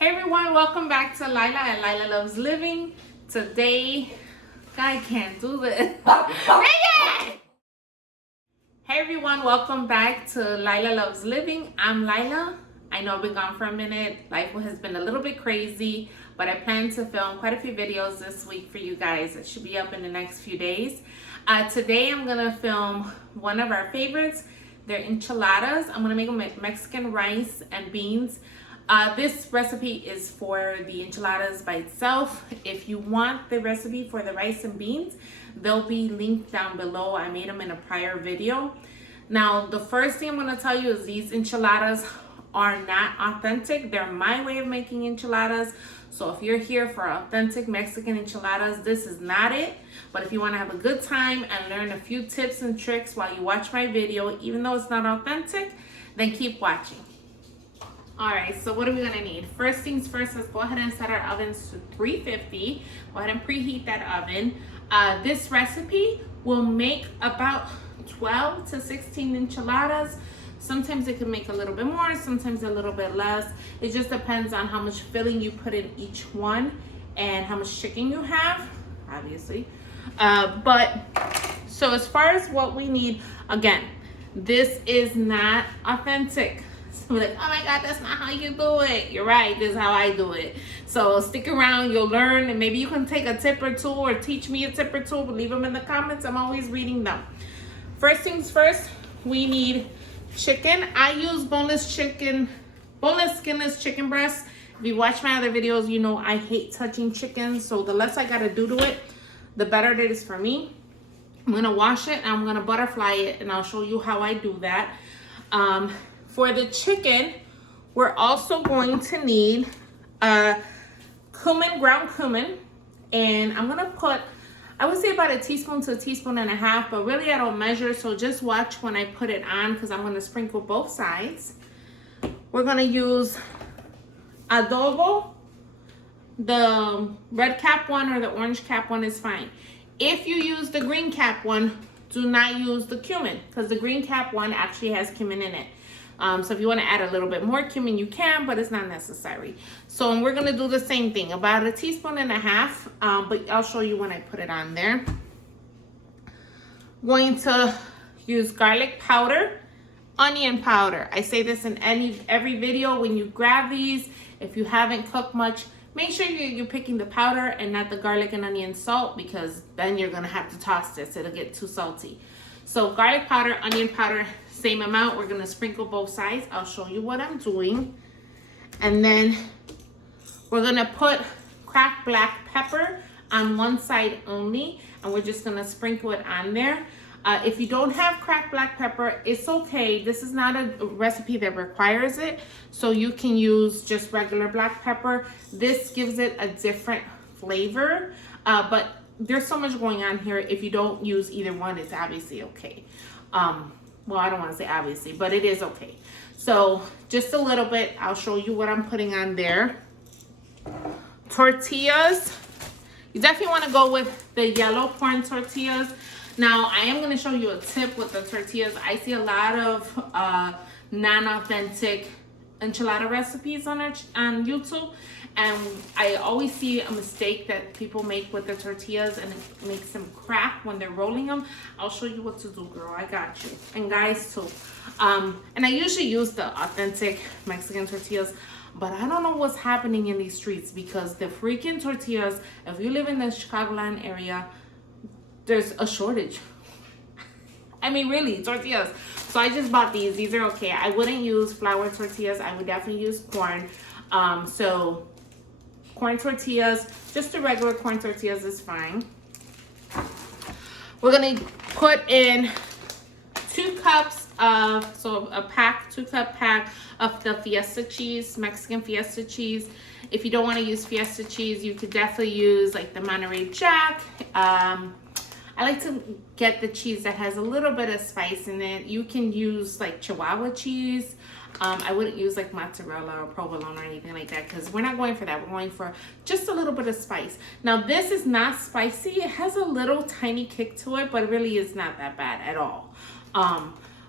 Hey everyone, welcome back to Lila and Lila Loves Living. Today, I can't do this. Hey everyone, welcome back to Lila Loves Living. I'm Lila. I know I've been gone for a minute. Life has been a little bit crazy, but I plan to film quite a few videos this week for you guys. It should be up in the next few days. Today I'm gonna film one of our favorites. They're enchiladas. I'm gonna make them with Mexican rice and beans. This recipe is for the enchiladas by itself. If you want the recipe for the rice and beans, they'll be linked down below. I made them in a prior video. Now, the first thing I'm going to tell you is these enchiladas are not authentic. They're my way of making enchiladas. So if you're here for authentic Mexican enchiladas, this is not it. But if you want to have a good time and learn a few tips and tricks while you watch my video, even though it's not authentic, then keep watching. Alright, so what are we going to need? First things first, let's go ahead and set our ovens to 350. Go ahead and preheat that oven. This recipe will make about 12 to 16 enchiladas. Sometimes it can make a little bit more, sometimes a little bit less. It just depends on how much filling you put in each one and how much chicken you have, obviously. So as far as what we need, again, this is not authentic. So we're like, oh my God, that's not how you do it. You're right, this is how I do it. So stick around, you'll learn, and maybe you can take a tip or two or teach me a tip or two, but leave them in the comments. I'm always reading them. First things first, we need chicken. I use boneless chicken, boneless skinless chicken breasts. If you watch my other videos, you know I hate touching chicken. So the less I gotta do to it, the better it is for me. I'm gonna wash it and I'm gonna butterfly it, and I'll show you how I do that. For the chicken, we're also going to need cumin, ground cumin, and I'm gonna put, I would say about a teaspoon to a teaspoon and a half, but really I don't measure, so just watch when I put it on because I'm gonna sprinkle both sides. We're gonna use adobo. The red cap one or the orange cap one is fine. If you use the green cap one, do not use the cumin because the green cap one actually has cumin in it. So if you want to add a little bit more cumin, you can, but it's not necessary. So we're going to do the same thing, about a teaspoon and a half, but I'll show you when I put it on there. Going to use garlic powder, onion powder. I say this in every video. When you grab these, if you haven't cooked much, make sure you're picking the powder and not the garlic and onion salt, because then you're going to have to toss this. It'll get too salty. So garlic powder, onion powder, same amount. We're going to sprinkle both sides. I'll show you what I'm doing. And then we're going to put cracked black pepper on one side only, and we're just going to sprinkle it on there. If you don't have cracked black pepper, it's okay. This is not a recipe that requires it, so you can use just regular black pepper. This gives it a different flavor, but there's so much going on here. If you don't use either one, it's obviously okay. Well, I don't want to say obviously, but it is okay. So just a little bit. I'll show you what I'm putting on there. Tortillas. You definitely want to go with the yellow corn tortillas. Now, I am going to show you a tip with the tortillas. I see a lot of non-authentic enchilada recipes on YouTube, and I always see a mistake that people make with the tortillas, and it makes them crack when they're rolling them. I'll show you what to do, girl. I got you. And guys too. And I usually use the authentic Mexican tortillas, but I don't know what's happening in these streets, because the freaking tortillas, if you live in the Chicagoland area, there's a shortage. I mean, really, tortillas. So I just bought these. These are okay. I wouldn't use flour tortillas. I would definitely use corn. So corn tortillas, just the regular corn tortillas is fine. We're gonna put in 2 cups of, so a pack, 2-cup pack of the Fiesta cheese, Mexican Fiesta cheese. If you don't want to use Fiesta cheese, you could definitely use like the Monterey Jack. I like to get the cheese that has a little bit of spice in it. You can use like Chihuahua cheese. I wouldn't use like mozzarella or provolone or anything like that, because we're not going for that. We're going for just a little bit of spice. Now, this is not spicy. It has a little tiny kick to it, but it really is not that bad at all.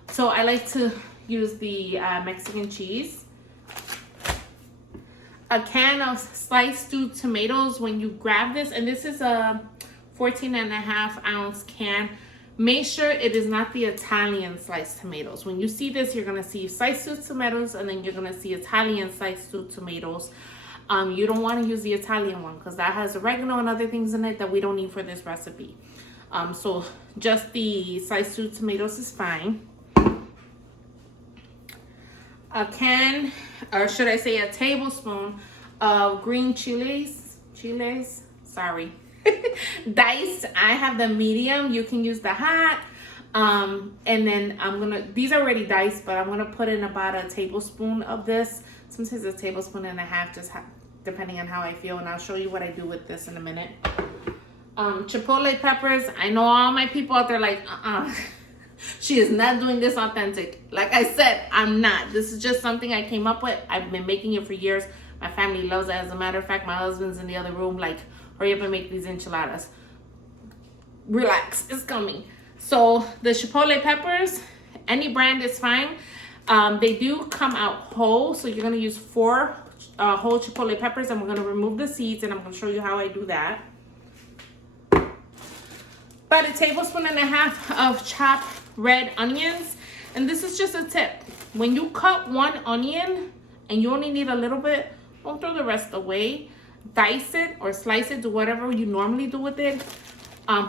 So I like to use the Mexican cheese. a can of sliced stewed tomatoes. When you grab this, and this is a 14.5-ounce can, make sure it is not the Italian sliced tomatoes. When you see this, you're gonna see sliced stewed tomatoes, and then you're gonna see Italian sliced stewed tomatoes. You don't want to use the Italian one because that has oregano and other things in it that we don't need for this recipe. So just the sliced stewed tomatoes is fine. A can, or should I say a tablespoon of green chilies, sorry, diced. I have the medium, you can use the hot. And then these are already diced, but I'm gonna put in about a tablespoon of this. Sometimes a tablespoon and a half, just depending on how I feel, and I'll show you what I do with this in a minute. Chipotle peppers. I know all my people out there like, she is not doing this authentic. Like I said, I'm not. This is just something I came up with. I've been making it for years. My family loves it. As a matter of fact, my husband's in the other room like, hurry up and make these enchiladas. Relax, it's coming. So the chipotle peppers, any brand is fine. They do come out whole, so you're gonna use 4 whole chipotle peppers, and we're gonna remove the seeds, and I'm gonna show you how I do that. About a tablespoon and a half of chopped red onions, and this is just a tip. When you cut one onion and you only need a little bit, don't throw the rest away. Dice it or slice it, do whatever you normally do with it.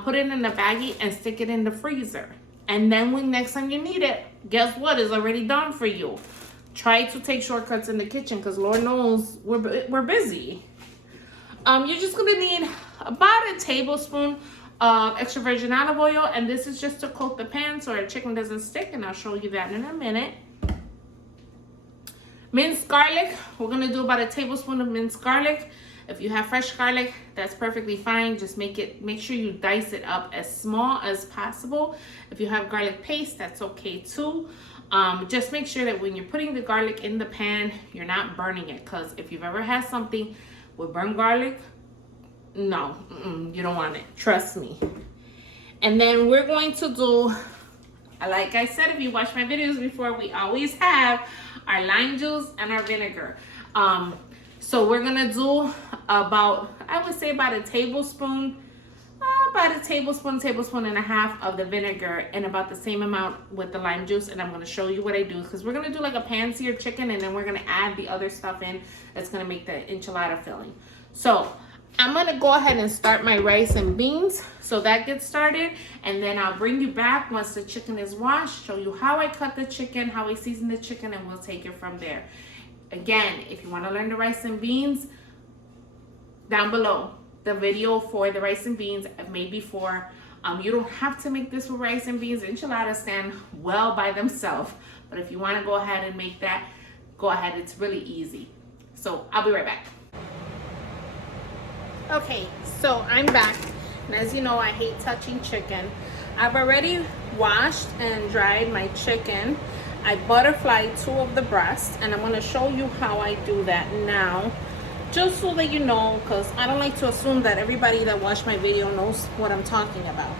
Put it in a baggie and stick it in the freezer. And then when next time you need it, guess what? It's already done for you. Try to take shortcuts in the kitchen because Lord knows we're busy. You're just gonna need about a tablespoon of extra virgin olive oil, and this is just to coat the pan so our chicken doesn't stick, and I'll show you that in a minute. Minced garlic, we're gonna do about a tablespoon of minced garlic. If you have fresh garlic, that's perfectly fine. Just make sure you dice it up as small as possible. If you have garlic paste, that's okay too. Just make sure that when you're putting the garlic in the pan, you're not burning it, because if you've ever had something with burnt garlic, no, you don't want it, trust me. And then we're going to do, like I said, if you watch my videos before, we always have our lime juice and our vinegar. So we're gonna do about, I would say about a tablespoon and a half of the vinegar, and about the same amount with the lime juice. And I'm gonna show you what I do, because we're gonna do like a pan-seared chicken, and then we're gonna add the other stuff in that's gonna make the enchilada filling. So I'm gonna go ahead and start my rice and beans, so that gets started, and then I'll bring you back once the chicken is washed, show you how I cut the chicken, how I season the chicken, and we'll take it from there. Again, if you want to learn the rice and beans, down below the video for the rice and beans I've made before. You don't have to make this with rice and beans. Enchiladas stand well by themselves, but if you want to go ahead and make that, go ahead. It's really easy. So I'll be right back. Okay, so I'm back, and as you know, I hate touching chicken. I've already washed and dried my chicken. I butterflied 2 of the breasts, and I'm going to show you how I do that now, just so that you know, because I don't like to assume that everybody that watched my video knows what I'm talking about.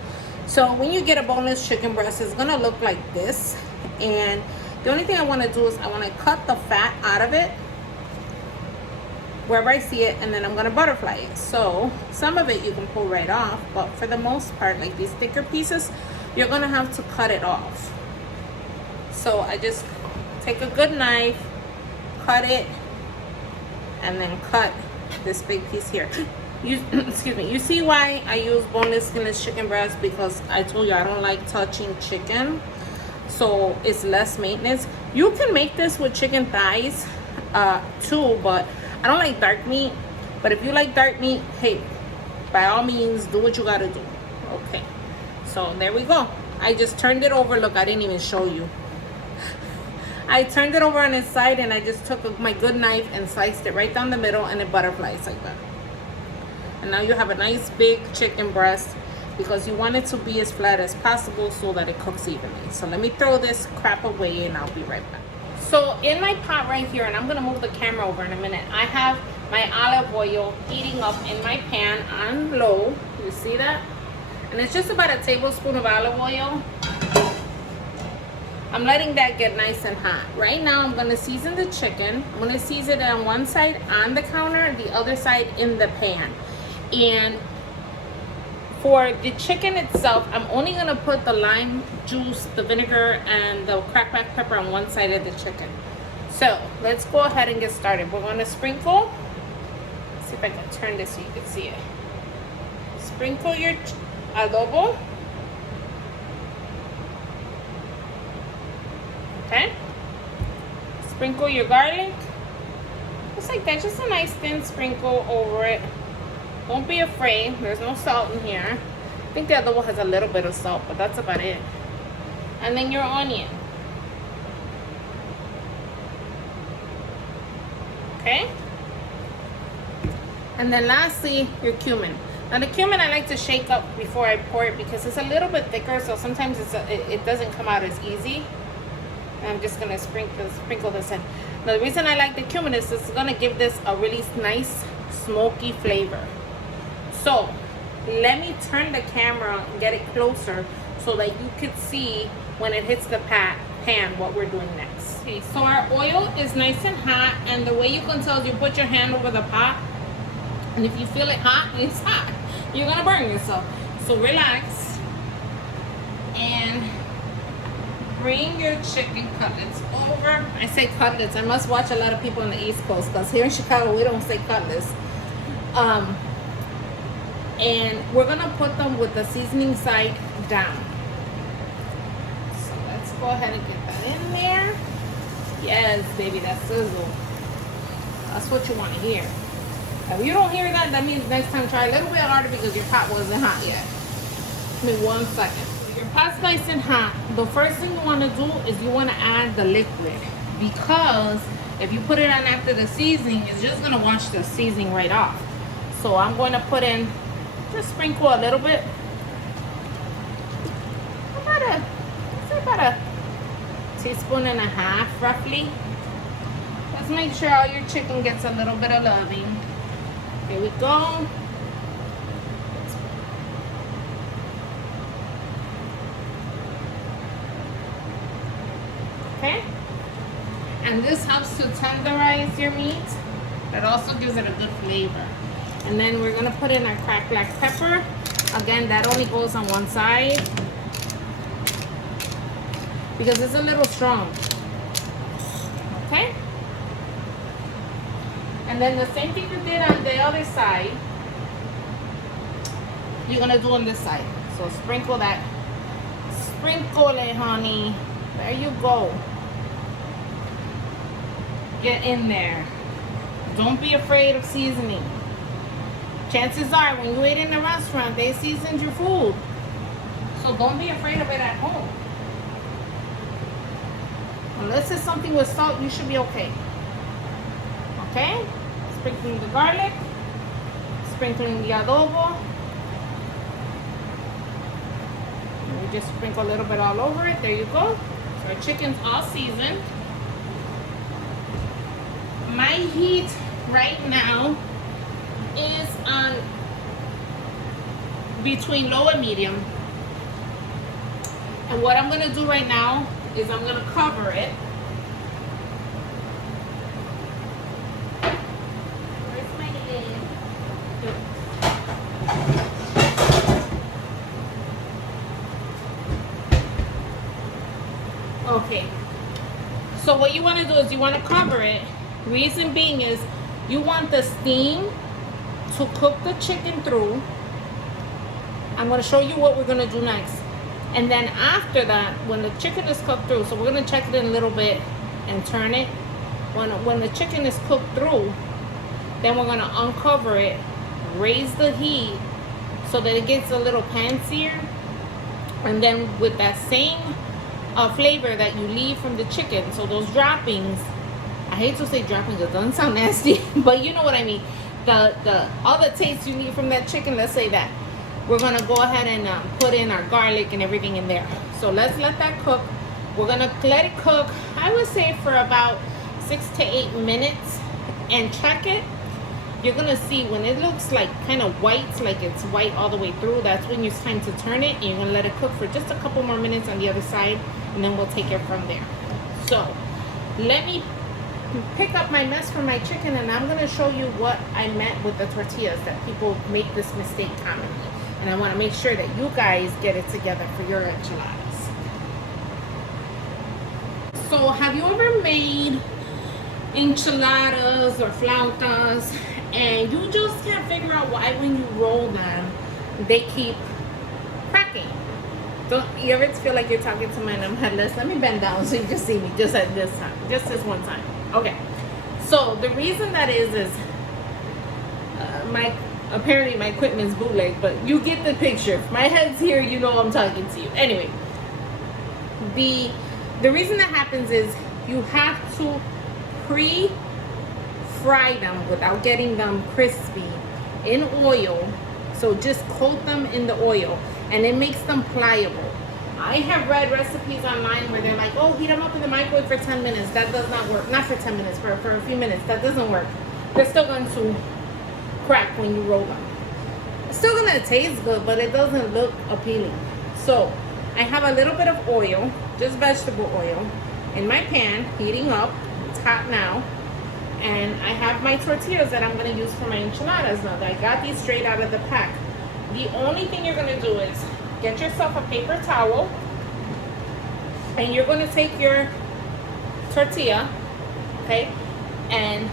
So when you get a boneless chicken breast, it's going to look like this, and the only thing I want to do is I want to cut the fat out of it wherever I see it, and then I'm going to butterfly it. So some of it you can pull right off, but for the most part, like these thicker pieces, you're going to have to cut it off. So I just take a good knife, cut it, and then cut this big piece here. Excuse me. You see why I use boneless skinless chicken breast? Because I told you I don't like touching chicken, so it's less maintenance. You can make this with chicken thighs too, but I don't like dark meat. But if you like dark meat, hey, by all means, do what you gotta do. Okay, so there we go. I just turned it over. Look, I didn't even show you. I turned it over on its side, and I just took my good knife and sliced it right down the middle, and it butterflies like that. And now you have a nice big chicken breast, because you want it to be as flat as possible so that it cooks evenly. So let me throw this crap away, and I'll be right back. So in my pot right here, and I'm gonna move the camera over in a minute, I have my olive oil heating up in my pan on low. You see that? And it's just about a tablespoon of olive oil. I'm letting that get nice and hot. Right now, I'm gonna season the chicken. I'm gonna season it on one side on the counter, the other side in the pan. And for the chicken itself, I'm only gonna put the lime juice, the vinegar, and the cracked black pepper on one side of the chicken. So let's go ahead and get started. We're gonna sprinkle, let's see if I can turn this so you can see it. Sprinkle your adobo. Okay? Sprinkle your garlic. Just like that, just a nice thin sprinkle over it. Don't be afraid, there's no salt in here. I think the other one has a little bit of salt, but that's about it. And then your onion. Okay? And then lastly, your cumin. Now the cumin I like to shake up before I pour it because it's a little bit thicker, so sometimes it doesn't come out as easy. And I'm just gonna sprinkle this in. Now the reason I like the cumin is it's gonna give this a really nice smoky flavor. So let me turn the camera and get it closer so that you could see when it hits the pan what we're doing next. Okay, so our oil is nice and hot, and the way you can tell is you put your hand over the pot, and if you feel it hot, it's hot. You're gonna burn yourself. So relax and bring your chicken cutlets over. I say cutlets. I must watch a lot of people on the East Coast because here in Chicago we don't say cutlets. And we're gonna put them with the seasoning side down. So let's go ahead and get that in there. Yes, baby, that's sizzle. That's what you want to hear. If you don't hear that, that means next time try a little bit harder because your pot wasn't hot yet. Give me 1 second. Your pot's nice and hot. The first thing you want to do is you want to add the liquid, because if you put it on after the seasoning, it's just gonna wash the seasoning right off. So I'm going to put in, just sprinkle a little bit. About a teaspoon and a half, roughly. Let's make sure all your chicken gets a little bit of loving. Here we go. Okay. And this helps to tenderize your meat. That also gives it a good flavor. And then we're gonna put in our cracked black pepper. Again, that only goes on one side because it's a little strong. Okay? And then the same thing you did on the other side, you're gonna do on this side. So sprinkle that. Sprinkle it, honey. There you go. Get in there. Don't be afraid of seasoning. Chances are, when you ate in a restaurant, they seasoned your food. So don't be afraid of it at home. Unless it's something with salt, you should be okay. Okay? Sprinkling the garlic. Sprinkling the adobo. And we just sprinkle a little bit all over it. There you go. So our chicken's all seasoned. My heat right now is on between low and medium. And what I'm gonna do right now is I'm gonna cover it. Where's my lid? Okay. So what you wanna do is you wanna cover it. Reason being is you want the steam to cook the chicken through. I'm going to show you what we're going to do next. And then after that, when the chicken is cooked through, so we're going to check it in a little bit and turn it. When the chicken is cooked through, then we're going to uncover it, raise the heat so that it gets a little pan-seared. And then with that same flavor that you leave from the chicken, so those droppings, I hate to say droppings, it doesn't sound nasty, but you know what I mean. All the taste you need from that chicken, let's say that. We're gonna go ahead and put in our garlic and everything in there. So let's let that cook. We're gonna let it cook, I would say for about 6 to 8 minutes, and check it. You're gonna see when it looks like kind of white, like it's white all the way through, that's when it's time to turn it, and you're gonna let it cook for just a couple more minutes on the other side. and then we'll take it from there. So let me pick up my mess from my chicken, and I'm going to show you what I meant with the tortillas, that people make this mistake commonly. And I want to make sure that you guys get it together for your enchiladas. So have you ever made enchiladas or flautas and you just can't figure out why when you roll them they keep cracking? Don't you ever feel like you're talking to me and I'm headless? Let me bend down so you can see me just at this time, just this one time. Okay, so the reason that is apparently my equipment's bootleg, but you get the picture. If my head's here, you know I'm talking to you. Anyway, the reason that happens is you have to pre-fry them without getting them crispy in oil. So just coat them in the oil and it makes them pliable. I have read recipes online where they're like, oh, heat them up in the microwave for 10 minutes. That does not work. Not for 10 minutes, for a few minutes. That doesn't work. They're still going to crack when you roll them. It's still going to taste good, but it doesn't look appealing. So I have a little bit of oil, just vegetable oil, in my pan, heating up. It's hot now. And I have my tortillas that I'm going to use for my enchiladas now. I got these straight out of the pack. The only thing you're going to do is get yourself a paper towel, and you're going to take your tortilla, okay, and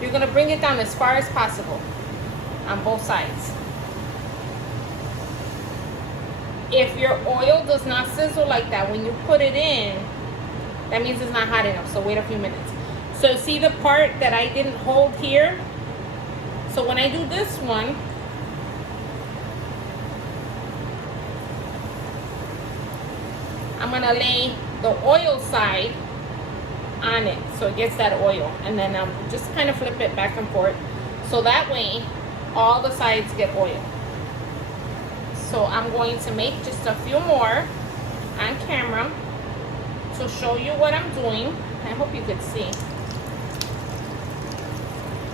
you're going to bring it down as far as possible on both sides. If your oil does not sizzle like that when you put it in, that means it's not hot enough, so wait a few minutes. So see the part that I didn't hold here? So when I do this one, I'm gonna lay the oil side on it so it gets that oil, and then just kind of flip it back and forth so that way all the sides get oil. So I'm going to make just a few more on camera to show you what I'm doing. I hope you could see.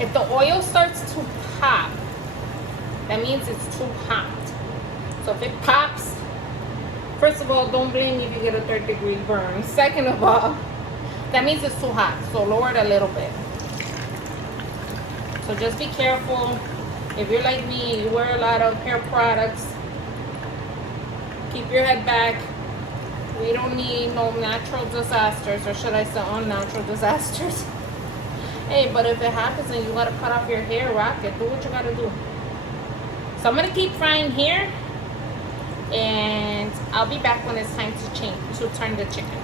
If the oil starts to pop, that means it's too hot. So if it pops, first of all, don't blame me if you get a 3rd-degree burn. Second of all, that means it's too hot. So lower it a little bit. So just be careful. If you're like me and you wear a lot of hair products, keep your head back. We don't need no natural disasters, or should I say unnatural disasters. Hey, but if it happens and you gotta cut off your hair, rock it. Do what you gotta do. So I'm gonna keep frying here, and I'll be back when it's time to turn the chicken.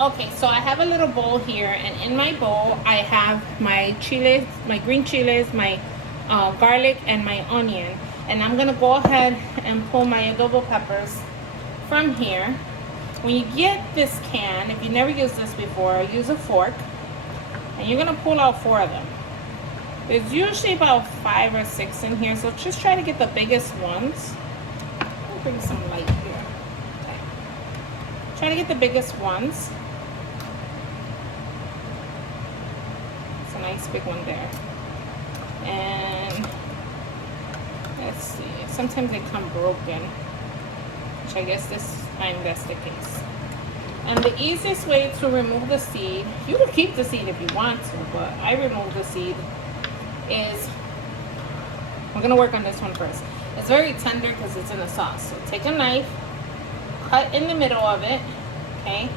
Okay, so I have a little bowl here, and in my bowl I have my chiles, my green chiles, my garlic, and my onion. And I'm gonna go ahead and pull my adobo peppers from here. When you get this can, if you never used this before, use a fork, and you're gonna pull out 4 of them. There's usually about 5 or 6 in here, so just try to get the biggest ones. Let me bring some light here. Okay. Try to get the biggest ones. Nice big one there. And let's see, sometimes they come broken, which I guess this time that's the case. And the easiest way to remove the seed, you can keep the seed if you want to, but I remove the seed, is we're gonna work on this one first. It's very tender because it's in the sauce. So take a knife, cut in the middle of it, okay?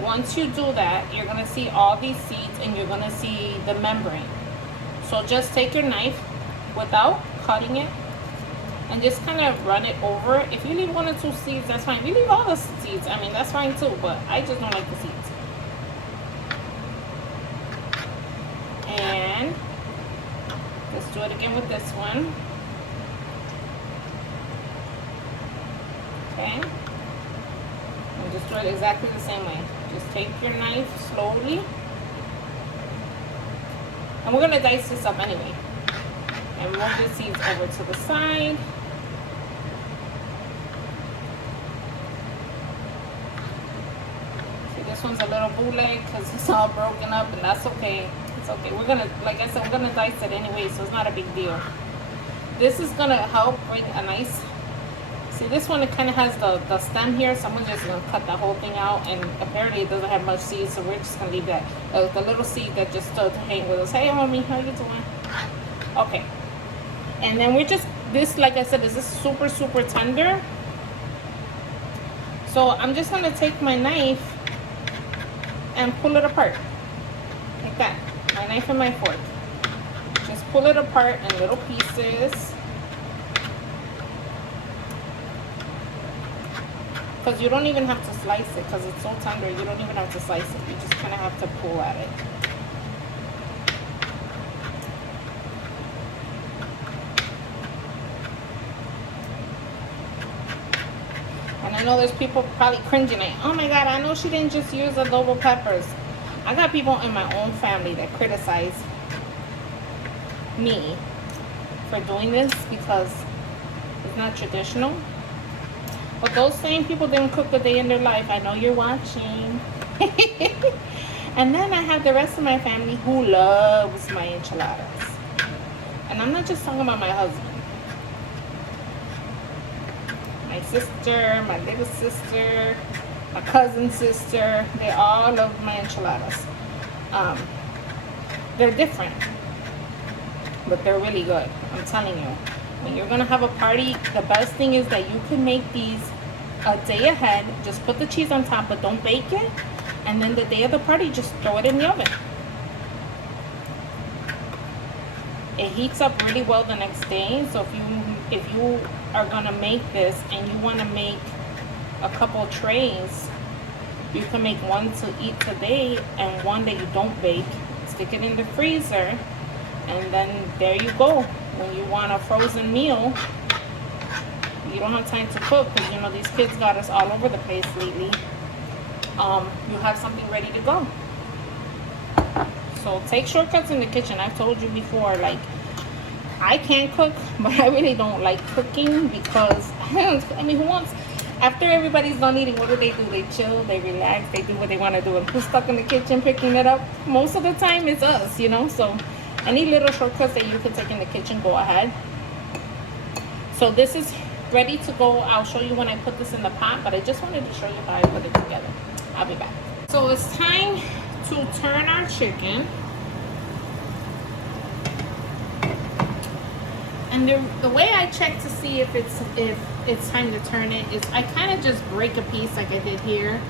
Once you do that, you're gonna see all these seeds and you're gonna see the membrane. So just take your knife without cutting it and just kind of run it over. If you leave 1 or 2 seeds, that's fine. If you leave all the seeds, I mean, that's fine too, but I just don't like the seeds. And let's do it again with this one. Okay. And just do it exactly the same way. Just take your knife slowly And we're gonna dice this up anyway. And move the seeds over to the side. See, this one's a little bootleg because it's all broken up, and that's okay. It's okay. We're gonna, like I said, we're gonna dice it anyway, so it's not a big deal. This is gonna help bring a nice. See, this one, it kind of has the stem here, so I'm just gonna cut the whole thing out. And apparently, it doesn't have much seed, so we're just gonna leave that the little seed that just stood to hang with us. Hey, homie, how you doing? Okay. And then we're just, this, like I said, this is super, super tender. So I'm just gonna take my knife and pull it apart. Like that. My knife and my fork. Just pull it apart in little pieces. Because you don't even have to slice it, because it's so tender, you don't even have to slice it. You just kind of have to pull at it. And I know there's people probably cringing like, oh my God, I know she didn't just use adobo peppers. I got people in my own family that criticize me for doing this because it's not traditional. But those same people didn't cook a day in their life. I know you're watching. And then I have the rest of my family who loves my enchiladas. And I'm not just talking about my husband. My sister, my little sister, my cousin's sister, they all love my enchiladas. They're different, but they're really good. I'm telling you. When you're gonna have a party, the best thing is that you can make these a day ahead. Just put the cheese on top, but don't bake it. And then the day of the party, just throw it in the oven. It heats up really well the next day. So if you are gonna make this and you wanna make a couple trays, you can make one to eat today and one that you don't bake. Stick it in the freezer, and then there you go. When you want a frozen meal, you don't have time to cook because, you know, these kids got us all over the place lately. You have something ready to go. So take shortcuts in the kitchen. I've told you before, like, I can cook, but I really don't like cooking because, I mean, who wants, after everybody's done eating, what do? They chill, they relax, they do what they want to do. And who's stuck in the kitchen picking it up? Most of the time it's us, you know, so any little shortcuts that you can take in the kitchen, go ahead. So this is ready to go. I'll show you when I put this in the pot, but I just wanted to show you how I put it together. I'll be back. So it's time to turn our chicken. And the way I check to see if it's time to turn it is I kind of just break a piece like I did here.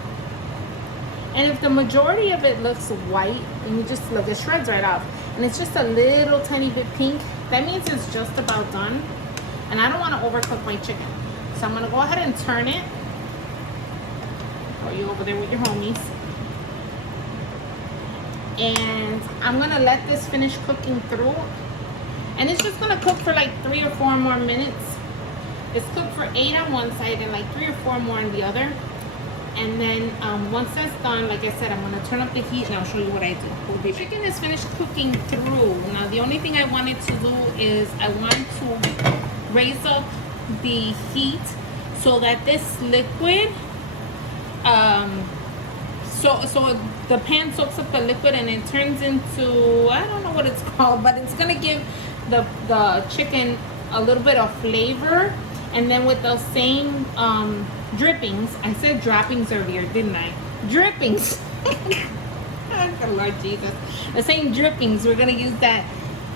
And if the majority of it looks white, and you just look, it shreds right off. And it's just a little tiny bit pink, that means it's just about done. And I don't want to overcook my chicken. So I'm going to go ahead and turn it. Or you over there with your homies. And I'm going to let this finish cooking through. And it's just going to cook for like 3 or 4 more minutes. It's cooked for 8 on one side and like 3 or 4 more on the other. And then once that's done, like I said, I'm going to turn up the heat and I'll show you what I do. The chicken is finished cooking through. Now the only thing I wanted to do is I want to raise up the heat so that this liquid, so the pan soaks up the liquid and it turns into, I don't know what it's called, but it's going to give the chicken a little bit of flavor. And then with those same drippings, I said droppings earlier, didn't I? Drippings. Oh, Lord Jesus. The same drippings, we're going to use that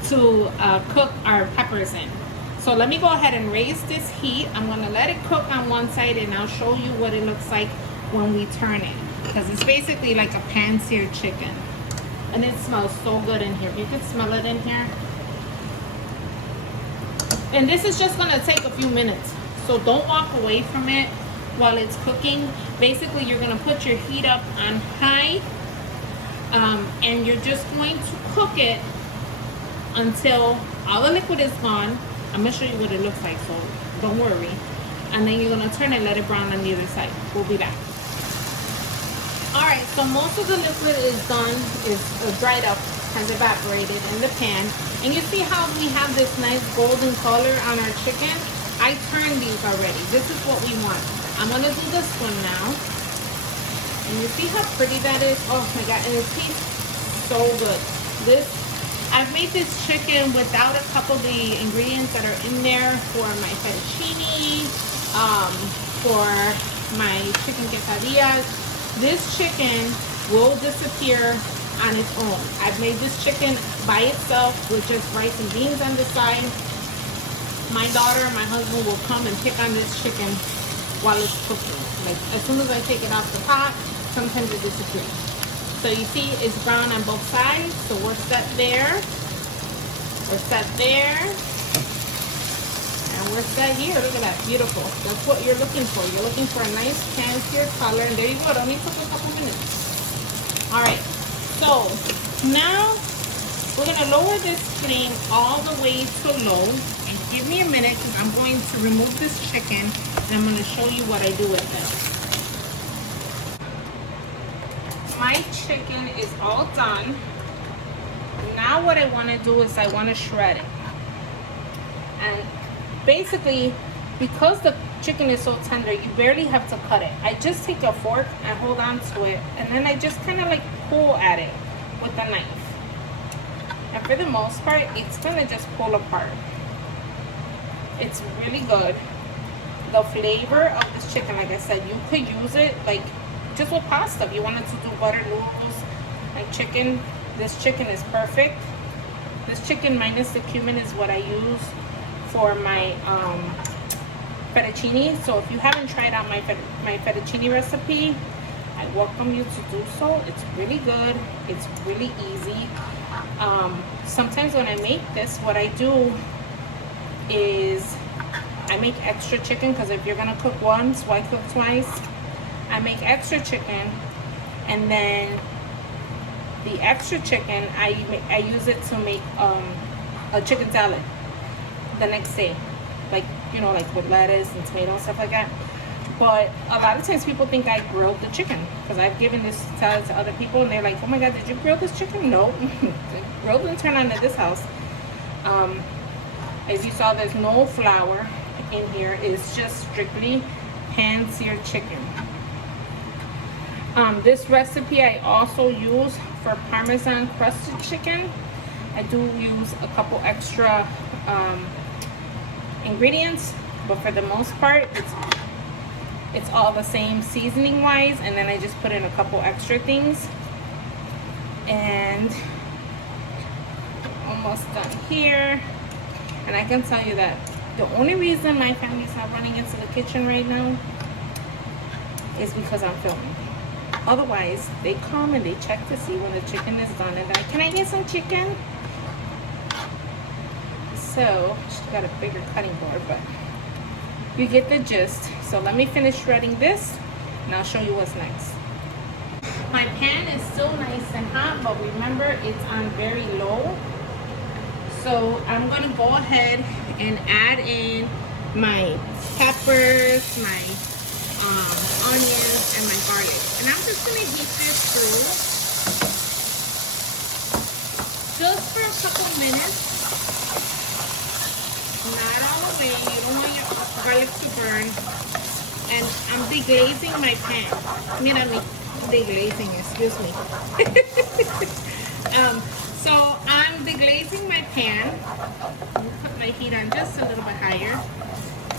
to cook our peppers in. So let me go ahead and raise this heat. I'm going to let it cook on one side and I'll show you what it looks like when we turn it. Because it's basically like a pan-seared chicken. And it smells so good in here. You can smell it in here. And this is just going to take a few minutes. So don't walk away from it while it's cooking. Basically, you're going to put your heat up on high. And you're just going to cook it until all the liquid is gone. I'm going to show you what it looks like, so don't worry. And then you're going to turn it, let it brown on the other side. We'll be back. Alright, so most of the liquid is done, is dried up. has evaporated in the pan. And you see how we have this nice golden color on our chicken? I turned these already. This is what we want. I'm gonna do this one now. And you see how pretty that is? Oh my God, and it tastes so good. I've made this chicken without a couple of the ingredients that are in there for my fettuccine, for my chicken quesadillas. This chicken will disappear on its own. I've made this chicken by itself with just rice and beans on the side. My daughter and my husband will come and pick on this chicken while it's cooking. Like as soon as I take it off the pot, sometimes it disappears. So you see it's brown on both sides. So we're set there. We're set there. And we're set here. Look at that. Beautiful. That's what you're looking for. You're looking for a nice fancier color. And there you go. It only took a couple minutes. Alright. So now we're going to lower this flame all the way to low. And give me a minute because I'm going to remove this chicken. And I'm going to show you what I do with this. My chicken is all done. Now what I want to do is I want to shred it. And basically, because the chicken is so tender, you barely have to cut it. I just take a fork and hold on to it, and then I just kind of like pull at it with a knife. And for the most part, it's going to just pull apart. It's really good. The flavor of this chicken, like I said, you could use it like just with pasta. If you wanted to do butter noodles and chicken, this chicken is perfect. This chicken minus the cumin is what I use for my fettuccine. So if you haven't tried out my fettuccine recipe, I welcome you to do so. It's really good. It's really easy. Sometimes when I make this, what I do is I make extra chicken, because if you're gonna cook once, why cook twice? I make extra chicken, and then the extra chicken I use it to make a chicken salad the next day, like, you know, like with lettuce and tomato and stuff like that. But a lot of times people think I grilled the chicken, because I've given this salad to other people and they're like, oh my God, did you grill this chicken? No. Grilled and turned on at this house. As you saw, there's no flour in here. It's just strictly pan-seared chicken. This recipe I also use for Parmesan crusted chicken. I do use a couple extra ingredients, but for the most part, it's all the same seasoning wise, and then I just put in a couple extra things. And almost done here. And I can tell you that the only reason my family's not running into the kitchen right now is because I'm filming. Otherwise, they come and they check to see when the chicken is done, and they're like, can I get some chicken? So, she's got a bigger cutting board, but you get the gist. So let me finish shredding this, and I'll show you what's next. My pan is still nice and hot, but remember, it's on very low. So I'm gonna go ahead and add in my peppers, my onions, and my garlic. And I'm just gonna heat this through just for a couple minutes. Not all the way. You don't want your garlic to burn. And I'm deglazing my pan. Mira mi deglazing, excuse me. So I'm deglazing my pan. I'm gonna put my heat on just a little bit higher.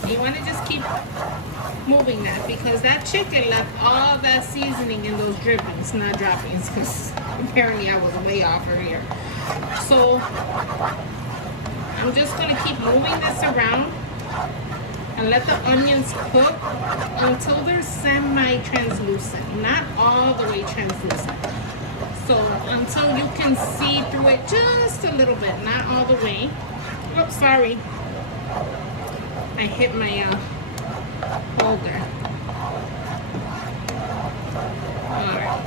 You want to just keep moving that, because that chicken left all that seasoning in those drippings, not droppings, because apparently I was way off earlier. So I'm just going to keep moving this around and let the onions cook until they're semi-translucent, not all the way translucent. So until you can see through it just a little bit, not all the way. Oh, sorry. I hit my holder. Alright.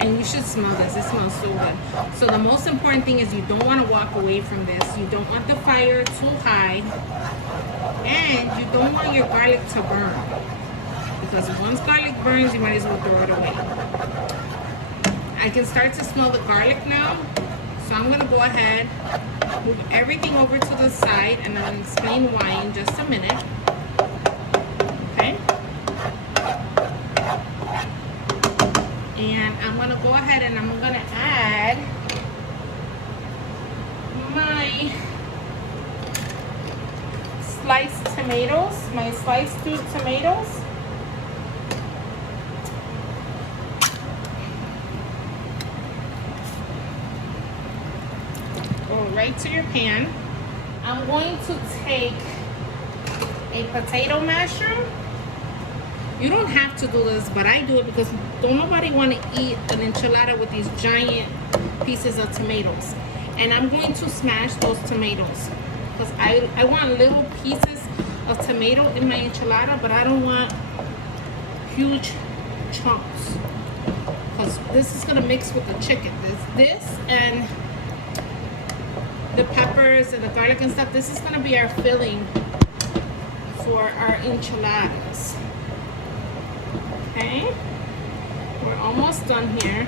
And you should smell this. It smells so good. So the most important thing is you don't want to walk away from this. You don't want the fire too high. And you don't want your garlic to burn. Because once garlic burns, you might as well throw it away. I can start to smell the garlic now. So I'm gonna go ahead, move everything over to the side, and I'll explain why in just a minute. Okay? And I'm gonna go ahead and I'm gonna add my sliced tomatoes, my sliced stewed tomatoes. Go right to your pan. I'm going to take a potato masher. You don't have to do this, but I do it because don't nobody want to eat an enchilada with these giant pieces of tomatoes. And I'm going to smash those tomatoes because I want little pieces of tomato in my enchilada, but I don't want huge chunks because this is gonna mix with the chicken. This and the peppers and the garlic and stuff, this is gonna be our filling for our enchiladas. Okay, we're almost done here.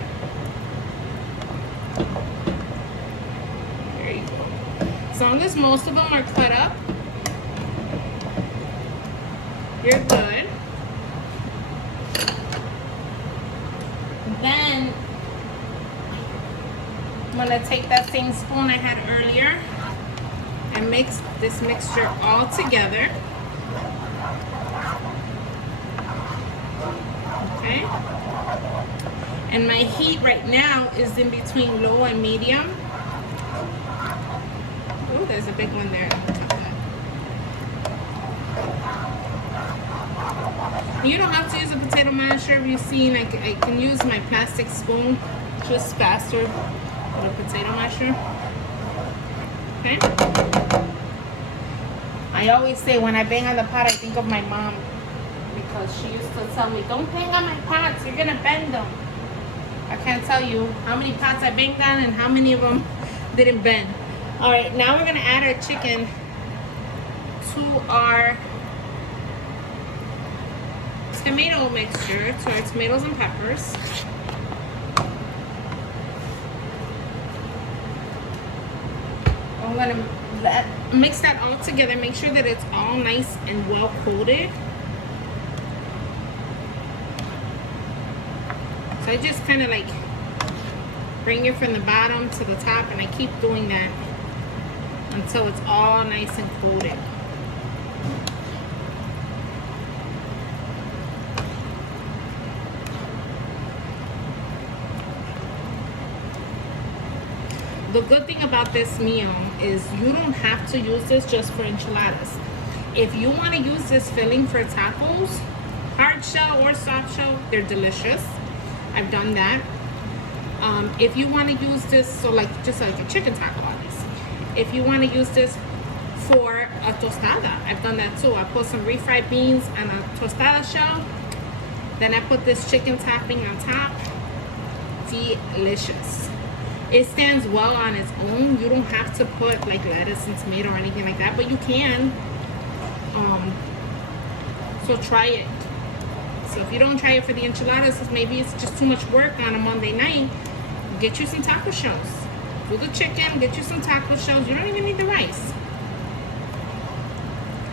There you go. As long as most of them are cut up, you're good. Then I'm gonna take that same spoon I had earlier and mix this mixture all together. Okay. And my heat right now is in between low and medium. Oh, there's a big one there. You don't have to use a potato masher. If you've seen, I can use my plastic spoon, just faster than a potato masher. Okay. I always say when I bang on the pot, I think of my mom because she used to tell me, "Don't bang on my pots. You're gonna bend them." I can't tell you how many pots I banged on and how many of them didn't bend. All right, now we're gonna add our chicken to our tomato mixture, to our tomatoes and peppers. I'm gonna mix that all together, make sure that it's all nice and well coated. So I just kind of like bring it from the bottom to the top, and I keep doing that until it's all nice and coated. The good thing about this meal is you don't have to use this just for enchiladas. If you want to use this filling for tacos, hard shell or soft shell, they're delicious. I've done that. If you want to use this, so like just like a chicken taco, obviously. If you want to use this for a tostada, I've done that too. I put some refried beans and a tostada shell. Then I put this chicken topping on top. Delicious. It stands well on its own. You don't have to put like lettuce and tomato or anything like that, but you can. So try it. So if you don't try it for the enchiladas, maybe it's just too much work on a Monday night, get you some taco shells. Do the chicken, get you some taco shells. You don't even need the rice.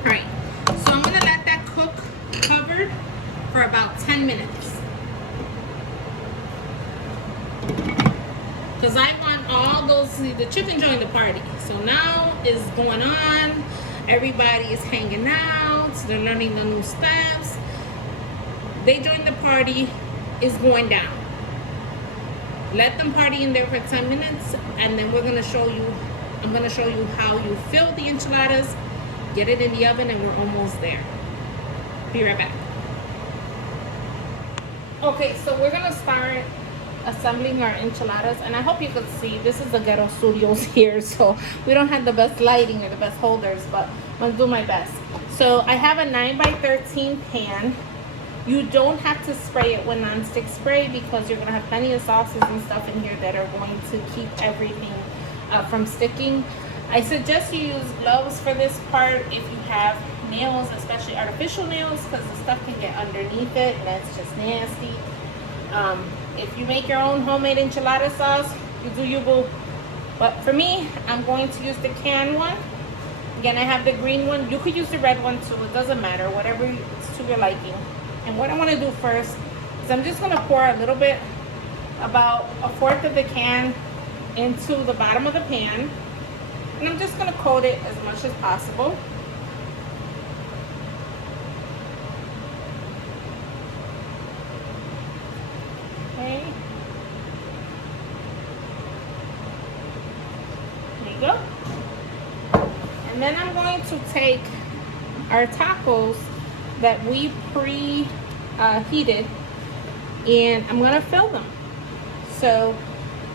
All right, so I'm gonna let that cook covered for about 10 minutes. Because I want all those, the chicken joined the party. So now is going on. Everybody is hanging out. They're learning the new steps. They joined the party, is going down. Let them party in there for 10 minutes, and then we're gonna show you, I'm gonna show you how you fill the enchiladas, get it in the oven, and we're almost there. Be right back. Okay, so we're gonna start assembling our enchiladas, and I hope you could see, this is the ghetto studios here, so we don't have the best lighting or the best holders, but I'm gonna do my best. So I have a 9x13 pan. You don't have to spray it with nonstick spray because you're gonna have plenty of sauces and stuff in here that are going to keep everything from sticking. I suggest you use gloves for this part if you have nails, especially artificial nails, because the stuff can get underneath it and that's just nasty. If you make your own homemade enchilada sauce, you do you, boo. But for me, I'm going to use the canned one. Again, I have the green one. You could use the red one too. It doesn't matter, whatever is to your liking. And what I want to do first is I'm just going to pour a little bit, about 1/4 of the can, into the bottom of the pan. And I'm just going to coat it as much as possible. Okay. There you go. And then I'm going to take our tacos that we pre-heated, and I'm going to fill them. So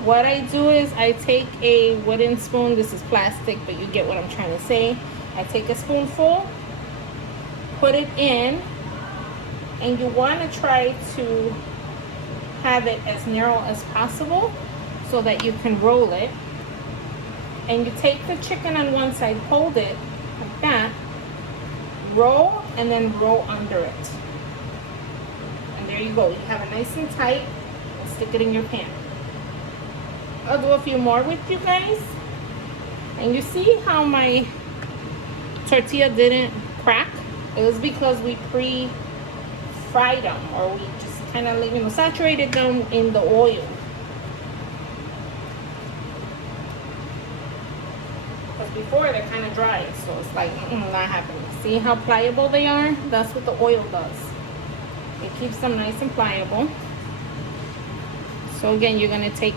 what I do is I take a wooden spoon. This is plastic, but you get what I'm trying to say. I take a spoonful, put it in, and you want to try to have it as narrow as possible so that you can roll it. And you take the chicken on one side, hold it like that, roll, and then roll under it. And there you go. You have it nice and tight, and stick it in your pan. I'll do a few more with you guys. And you see how my tortilla didn't crack? It was because we pre-fried them, or we just kind of, you know, saturated them in the oil. Before they're kind of dry, so it's like not happening. See how pliable they are? That's what the oil does. It keeps them nice and pliable. So again, you're going to take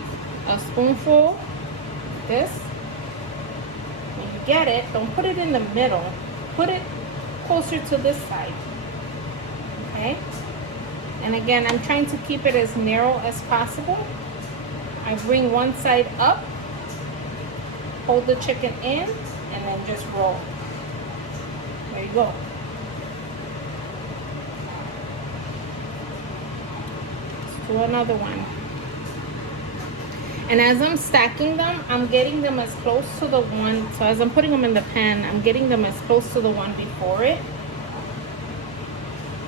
a spoonful of this. When you get it, don't put it in the middle. Put it closer to this side. Okay? And again, I'm trying to keep it as narrow as possible. I bring one side up, hold the chicken in, and then just roll. There you go. Let's do another one. And as I'm stacking them, I'm getting them as close to the one, so as I'm putting them in the pan, I'm getting them as close to the one before it.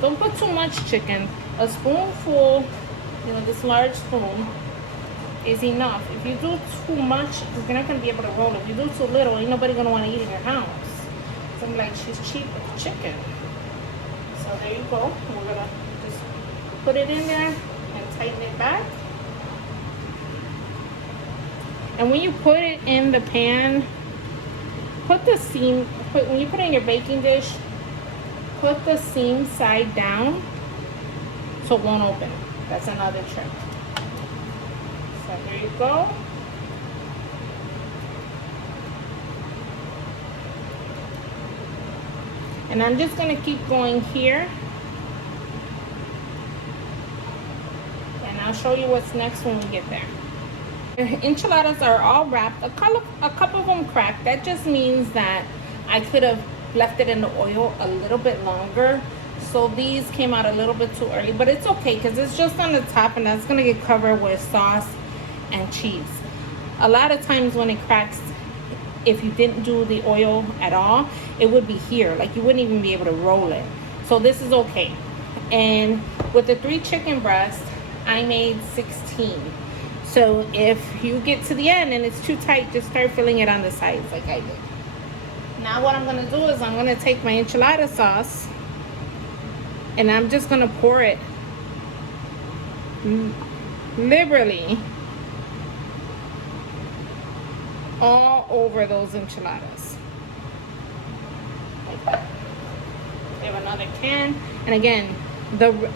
Don't put too much chicken. A spoonful, you know, this large spoon, is enough. If you do too much, you're not going to be able to roll it. If you do too little, ain't nobody going to want to eat in your house. So I'm like, she's cheap with the chicken. So there you go. We're going to just put it in there and tighten it back. And when you put it in the pan, put the seam, when you put it in your baking dish, put the seam side down so it won't open. That's another trick. So there you go. And I'm just going to keep going here. And I'll show you what's next when we get there. Enchiladas are all wrapped. A couple of them cracked. That just means that I could have left it in the oil a little bit longer. So these came out a little bit too early. But it's okay because it's just on the top and that's going to get covered with sauce and cheese. A lot of times when it cracks, if you didn't do the oil at all, it would be here. Like you wouldn't even be able to roll it. So this is okay. And with the 3 chicken breasts, I made 16. So if you get to the end and it's too tight, just start filling it on the sides like I did. Now what I'm going to do is I'm going to take my enchilada sauce and I'm just going to pour it liberally all over those enchiladas. Like that. We have another can. And again,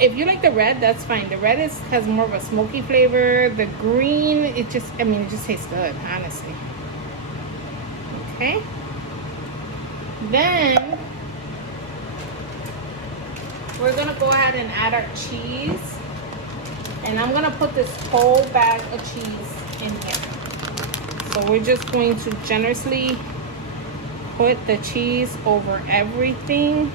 if you like the red, that's fine. The red has more of a smoky flavor. The green, it just tastes good, honestly. Okay. Then we're gonna go ahead and add our cheese. And I'm gonna put this whole bag of cheese in here. So we're just going to generously put the cheese over everything.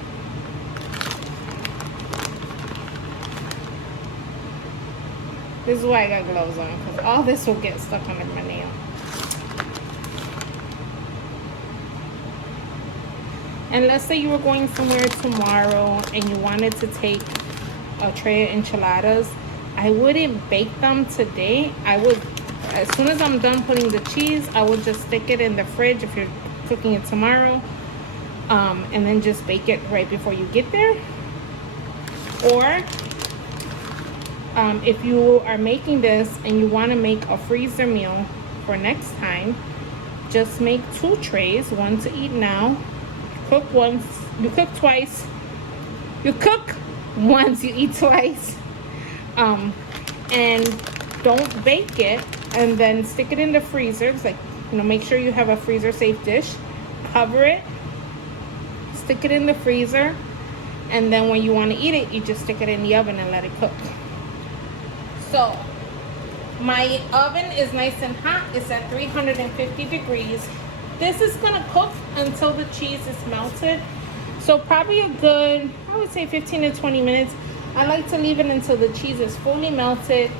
This is why I got gloves on, because all this will get stuck under my nail. And let's say you were going somewhere tomorrow and you wanted to take a tray of enchiladas. I wouldn't bake them today. I would, as soon as I'm done putting the cheese, I would just stick it in the fridge if you're cooking it tomorrow, and then just bake it right before you get there. Or if you are making this and you want to make a freezer meal for next time, just make 2 trays, one to eat now. Cook once, you cook twice. You cook once, you eat twice. And don't bake it, and then stick it in the freezer. It's like, you know, make sure you have a freezer safe dish. Cover it, stick it in the freezer, and then when you want to eat it, you just stick it in the oven and let it cook. So my oven is nice and hot. It's at 350 degrees. This is gonna cook until the cheese is melted. So probably a good, I would say 15 to 20 minutes. I like to leave it until the cheese is fully melted.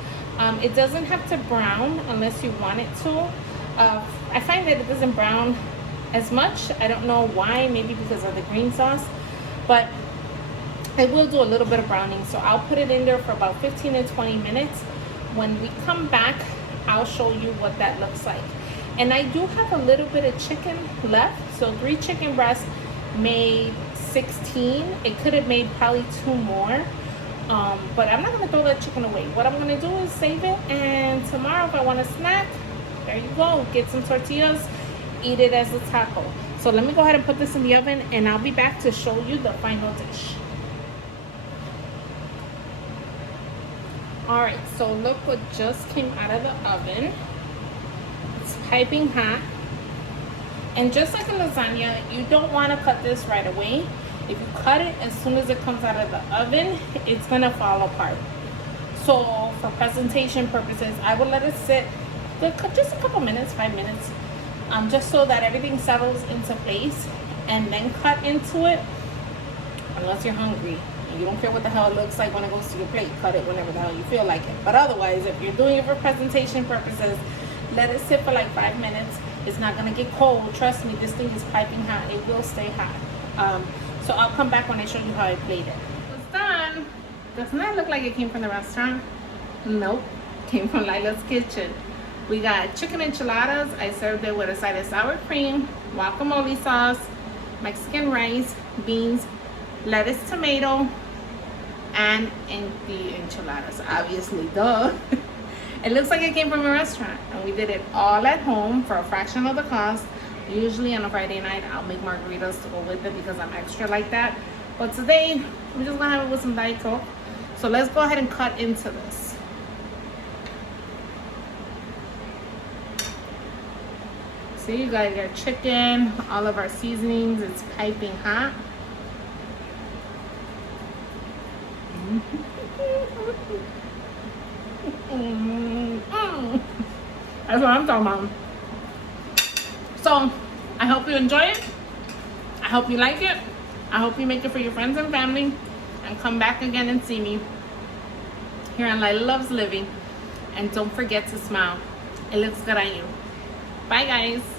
It doesn't have to brown unless you want it to. I find that it doesn't brown as much. I don't know why, maybe because of the green sauce, but I will do a little bit of browning. So I'll put it in there for about 15 to 20 minutes. When we come back, I'll show you what that looks like. And I do have a little bit of chicken left. So 3 chicken breasts made 16. It could have made probably 2 more. But I'm not gonna throw that chicken away. What I'm gonna do is save it, and tomorrow if I want a snack, there you go. Get some tortillas, eat it as a taco. So let me go ahead and put this in the oven, and I'll be back to show you the final dish. All right, so look what just came out of the oven. It's piping hot. And just like a lasagna, you don't want to cut this right away. If you cut it as soon as it comes out of the oven, it's gonna fall apart. So for presentation purposes, I would let it sit just a couple minutes, 5 minutes, just so that everything settles into place, and then cut into it. Unless you're hungry and you don't care what the hell it looks like when it goes to your plate, cut it whenever the hell you feel like it. But otherwise, if you're doing it for presentation purposes, let it sit for like 5 minutes. It's not gonna get cold. Trust me, this thing is piping hot. It will stay hot. So I'll come back when I show you how I played it. It's done. Doesn't that look like it came from the restaurant? Nope, came from Lila's kitchen. We got chicken enchiladas. I served it with a side of sour cream, guacamole sauce, Mexican rice, beans, lettuce, tomato, and the enchiladas, obviously, duh. It looks like it came from a restaurant, and we did it all at home for a fraction of the cost. Usually on a Friday night, I'll make margaritas to go with it because I'm extra like that. But today, we're just gonna have it with some Diet Coke. So let's go ahead and cut into this. So you got your chicken, all of our seasonings, it's piping hot. That's what I'm talking about. So I hope you enjoy it. I hope you like it. I hope you make it for your friends and family, and come back again and see me here on Lila Loves Living. And don't forget to smile. It looks good on you. Bye guys.